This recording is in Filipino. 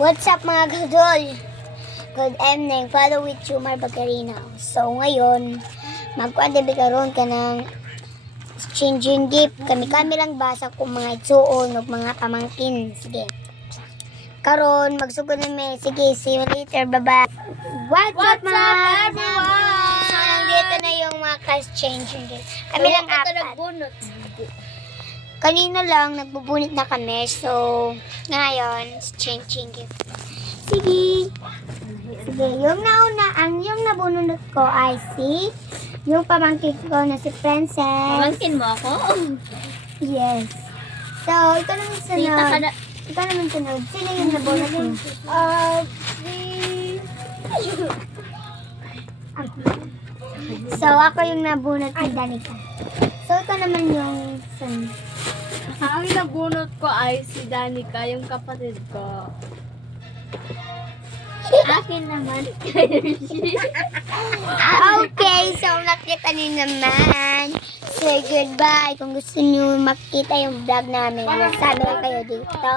What's up mga kadol? Good evening. Follow with Jumar Bagarina. So ngayon, magkwadebe karon ka ng changing gift. Kami lang basa kung mga itsuon o mga pamangkin. Sige. Karon magsugod na may. Sige, see you later. Bye-bye. What's up everyone? So nandito na yung mga changing gift. Kami lang apat. Kanina lang, nagbubunit na kami. So, ngayon, changing gift. Sige. Sige, yung nabunot ko ay yung pamangkin ko na si Princess. Pamangkin mo ako? Yes. So, ito naman sunod. Ito naman sunod. Sino yung nabunot mo? So, ako yung nabunot ni Danica. So, ito naman yung sunod. Ang nabunot ko ay si Danica, yung kapatid ko. Akin naman. Okay, so nakita niyo naman. Say goodbye. Kung gusto niyo makita yung vlog namin, sabi kayo dito.